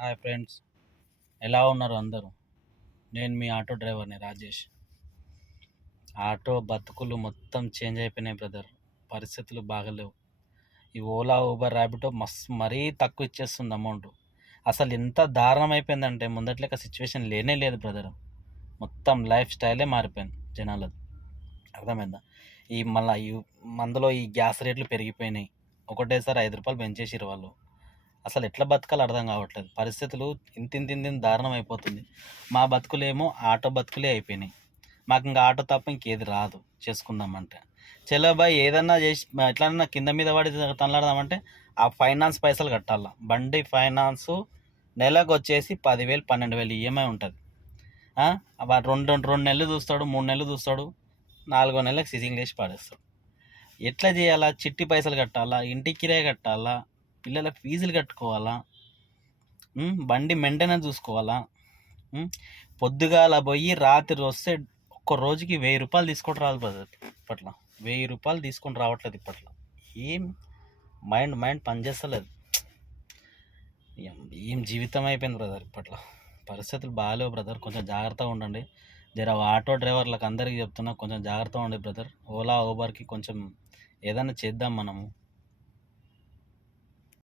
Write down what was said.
Hi friends, ఎలా ఉన్నారు అందరూ? నేను మీ ఆటో డ్రైవర్ని రాజేష్. ఆటో బతుకులు మొత్తం చేంజ్ అయిపోయినాయి బ్రదర్. పరిస్థితులు బాగలేవు. ఈ ఓలా, ఊబర్, ర్యాపిడో మరీ తక్కువ ఇచ్చేస్తుంది అమౌంట్. అసలు ఎంత దారుణం అయిపోయిందంటే ముందట్లేక సిచ్యువేషన్ లేనే లేదు బ్రదర్. మొత్తం లైఫ్ స్టైలే మారిపోయింది జనాలది. అర్థమైందా? మళ్ళీ మందులో ఈ గ్యాస్ రేట్లు పెరిగిపోయినాయి. ఒకటేసారి ₹5 పెంచేసిరు వాళ్ళు. అసలు ఎట్లా బతకాలో అర్థం కావట్లేదు. పరిస్థితులు ఇంతింత దారుణం అయిపోతుంది. మా బతుకులేమో ఆటో బతుకులే అయిపోయినాయి. మాకు ఇంకా ఆటో తప్ప ఇంకేది రాదు చేసుకుందామంటే. చలో బాయ్, ఏదన్నా చేసి ఎట్లన్నా కింద మీద పడి తనలాడదామంటే ఆ ఫైనాన్స్ పైసలు కట్టాల. బండి ఫైనాన్సు నెలకు వచ్చేసి 10,000 12,000 ఈఎంఐ ఉంటుంది. రెండు రెండు రెండు నెలలు చూస్తాడు, 3 నెలలు చూస్తాడు, 4వ నెలలకు సిజింగ్ వేసి పాడేస్తాడు. ఎట్లా చేయాలా? చిట్టి పైసలు కట్టాలా, ఇంటి కిరాయి కట్టాలా, పిల్లల ఫీజులు కట్టుకోవాలా, బండి మెయింటెనెన్స్ చూసుకోవాలా. పొద్దుగాల పోయి రాత్రి వస్తే ఒక్క రోజుకి ₹1000 తీసుకొని రాదు బ్రదర్. ఇప్పట్లో ₹1000 తీసుకొని రావట్లేదు ఇప్పట్లో. ఏం మైండ్ పనిచేస్తలేదు. ఏం జీవితం అయిపోయింది బ్రదర్ ఇప్పట్లో. పరిస్థితులు బాగాలేవు బ్రదర్. కొంచెం జాగ్రత్తగా ఉండండి. ఆటో డ్రైవర్లకు అందరికీ చెప్తున్నా, కొంచెం జాగ్రత్తగా ఉండండి బ్రదర్. ఓలా, ఊబర్కి కొంచెం ఏదైనా చేద్దాం మనము.